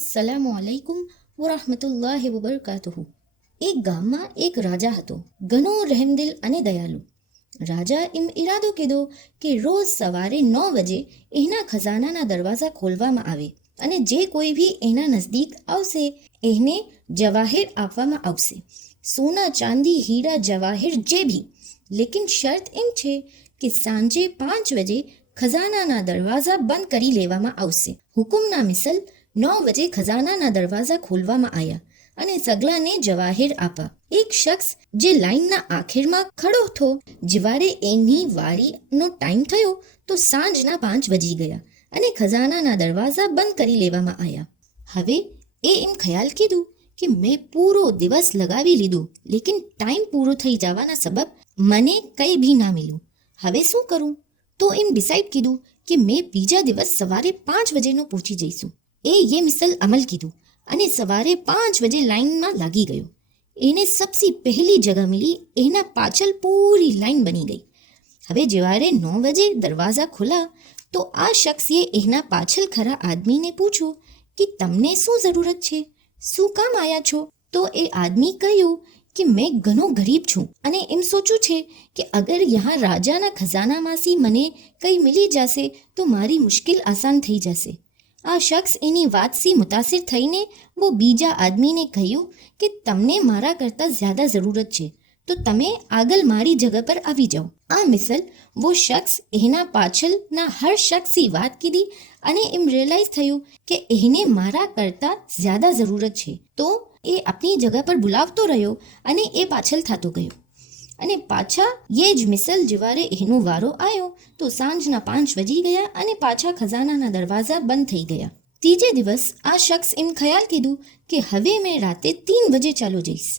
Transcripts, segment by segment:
અસ્સલામુ અલૈકુમ વરહમતુલ્લાહિ વબરકાતુહુ. એક ગામમાં એક રાજા હતો, ઘણો રહેમદિલ અને દયાળુ. રાજા એમ ઈરાદો કીધો કે રોજ સવારે 9 વાગે એના ખજાનાના દરવાજા ખોલવામાં આવે અને જે કોઈ ભી એના નજદીક આવશે એને જવાહિર આપવામાં આવશે. સોના, ચાંદી, હીરા, જવાહિર જે ભી. લેકિન શરત એમ છે કે સાંજે 5 વાગે ખજાનાના દરવાજા બંધ કરી લેવામાં આવશે. હુકુમના મિસલ 9 વાગે ખજાનાના દરવાજા ખોલવામાં આવ્યા અને સગલાને જવાહિર આપા. એક શખ્સ જે લાઈનના આખિરમાં ખડો હતો, જ્યારે એની વારીનો ટાઈમ થયો તો સાંજના 5 વજી ગયા અને ખજાનાના દરવાજા બંધ કરી લેવામાં આવ્યા. હવે એ એમ ખ્યાલ કીધું કે મેં પૂરો દિવસ લગાવી લીધું, લેકિન ટાઈમ પૂરો થઈ જવાના સબબ મને કંઈ ભી ના મળ્યું. હવે શું કરું? તો એમ ડિસાઈડ કીધું કે મેં બીજા દિવસ સવારે 5 વાજેનો પહોંચી જઈશું. એ મિસલ અમલ કીધું અને સવારે 5 વાજે લાઈનમાં લાગી ગયો. એને સબથી પહેલી જગા મળી, એના પાછળ પૂરી લાઈન બની ગઈ. હવે જ્યારે 9 વાજે દરવાજા ખોલા તો આ શખ્સે એના પાછળ ખરા આદમીને પૂછ્યું કે તમને શું જરૂરત છે, શું કામ આવ્યા છો? તો એ આદમી કહ્યું કે મેં ઘણો ગરીબ છું અને એમ સોચ્યું છે કે અગર યહાં રાજાના ખજાનામાંથી મને કંઈ મળી જશે તો મારી મુશ્કેલ આસાન થઈ જશે. આ શખ્સ એની વાતથી મુતાસિર થઈને वो બીજા આદમીને કહ્યું કે તમને મારા કરતાં જ્યાદા જરૂરત છે તો તમે આગળ મારી જગા પર આવી જાઓ. આ મિસલ वो શખ્સ એના પાછળના હર શખ્સની વાત કીધી અને એમ રિયલાઇઝ થયું કે એને મારા કરતાં જ્યાદા જરૂરત છે. તો એ આપની જગા પર બોલાવતો રહ્યો અને એ પાછળ થતો ગયો અને પાછા એ જ મિસલ જ્યારે એનો વારો આવ્યો તો સાંજના 5 વજી ગયા અને પાછા ખજાનાના દરવાજા બંધ થઈ ગયા. ત્રીજે દિવસ આ શખ્સ એમ ખ્યાલ કીધું કે હવે મેં રાતે 3 વાજે ચાલો જઈશ.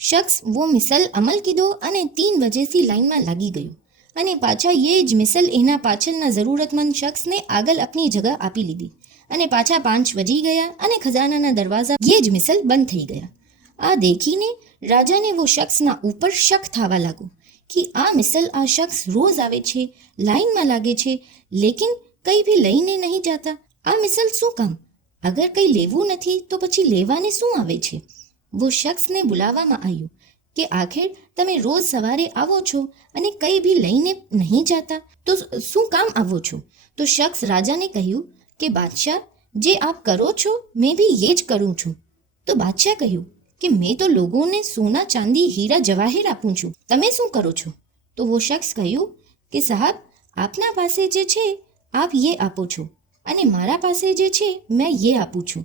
શખ્સ वो મિસલ અમલ કીધો અને 3 વાજેથી લાઈનમાં લાગી ગયો અને પાછા એ જ મિસલ એના પાછળના જરૂરતમંદ શખ્સને આગળ આપની જગા આપી લીધી અને પાછા 5 વજી ગયા અને ખજાનાના દરવાજા એ જ મિસલ બંધ થઈ ગયા. આ દેખીને રાજાને वो શખ્સના ઉપર શક થવા લાગો કે આ મિસલ આ શખ્સ રોજ આવે છે, લાઈનમાં લાગે છે, લેકિન કંઈ ભી લઈને નહીં જાતા. આ મિસલ શું કામ? અગર કંઈ લેવું નથી તો પછી લેવાને શું આવે છે? वो શખ્સને બોલાવવામાં આવ્યું કે આખિર તમે રોજ સવારે આવો છો અને કંઈ ભી લઈને નહીં જાતા તો શું કામ આવો છો? તો શખ્સ રાજાને કહ્યું કે બાદશાહ, જે આપ કરો છો મેં ભી એ જ કરું છું. તો બાદશાહ કહ્યું કે મેં તો લોકોને સોના, ચાંદી, હીરા, જવાહિર આપું છું, તમે શું કરો છો? તો वो શખ્સ કહ્યું કે સાહબ, આપના પાસે જે છે આપ એ આપો છો અને મારા પાસે જે છે મેં એ આપું છું.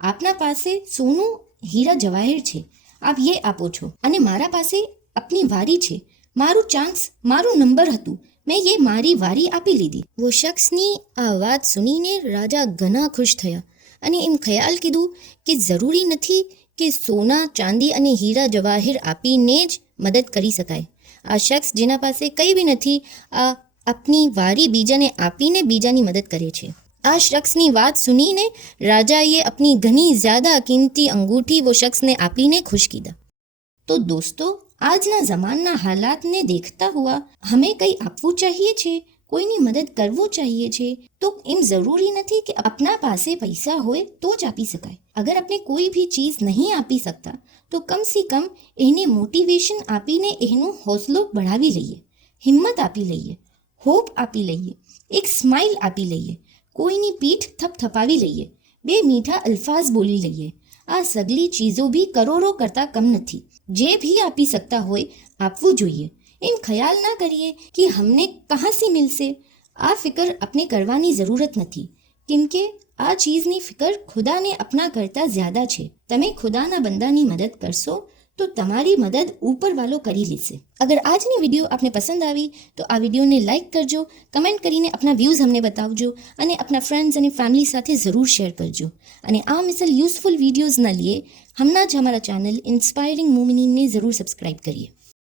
આપના પાસે સોનું, હીરા, જવાહિર છે, આપ એ આપો છો અને મારા પાસે આપની વારી છે, મારું ચાન્સ, મારું નંબર હતું, મેં એ મારી વારી આપી લીધી. वो શખ્સની આ વાત સુનીને રાજા ઘણા ખુશ થયા અને એમ ખ્યાલ કીધું કે જરૂરી નથી કે સોના, ચાંદી અને હીરા, જવાહિર આપીને જ મદદ કરી શકાય. આ શખ્સ જેના પાસે કંઈ બી નથી, આ આપની વારી બીજાને આપીને બીજાની મદદ કરે છે. આ શખ્સની વાત સુનીને રાજાએ अपनी ઘણી જ્યાદા કિંમતી અંગૂઠી वो શખ્સને આપીને ખુશ કીધા. તો દોસ્તો, આજના જમાનાના હાલાતને દેખતા હુઆ હमें કંઈ આપવું ચાહીએ છે, કોઈની મદદ કરવું ચાહીએ છે તો એમ જરૂરી નથી કે આપના પાસે પૈસા હોય તો જ આપી શકાય. અગર આપણે કોઈ ભી ચીજ નહીં આપી શકતા તો કમ સે કમ એને મોટિવેશન આપીને એનો હોસલો बढ़ાવી લઈએ, હિંમત આપી લઈએ, હોપ આપી લઈએ, એક સ્માઇલ આપી લઈએ, કોઈની પીઠ થપથપાવી લઈએ, 2 મીઠા અલ્ફાઝ બોલી લઈએ. આ સગલી ચીજો ભી કરોડો કરતાં કમ નથી. જે ભી આપી શકતા હોય આપવું જોઈએ. એમ ખ્યાલ ના કરીએ કે હમને કહાં સે મિલશે. આ ફિકર આપણે કરવાની જરૂરત નથી, કેમકે આ ચીજની ફિકર ખુદાને આપના કરતાં જ્યાદા છે. તમે ખુદાના બંદાની મદદ કરશો તો તમારી મદદ ઉપરવાલો કરી લેશે. અગર આજની વિડીયો આપને પસંદ આવી તો આ વિડીયોને લાઇક કરજો, કમેન્ટ કરીને આપના વ્યૂઝ અમને બતાવજો અને આપના ફ્રેન્ડ્સ અને ફેમિલી સાથે જરૂર શેર કરજો. અને આ મિસલ યુઝફુલ વિડીયોઝના લીએ હમણાં જ હમારા ચેનલ ઇન્સ્પાયરિંગ મોમિનીનને જરૂર સબસ્ક્રાઇબ કરીએ.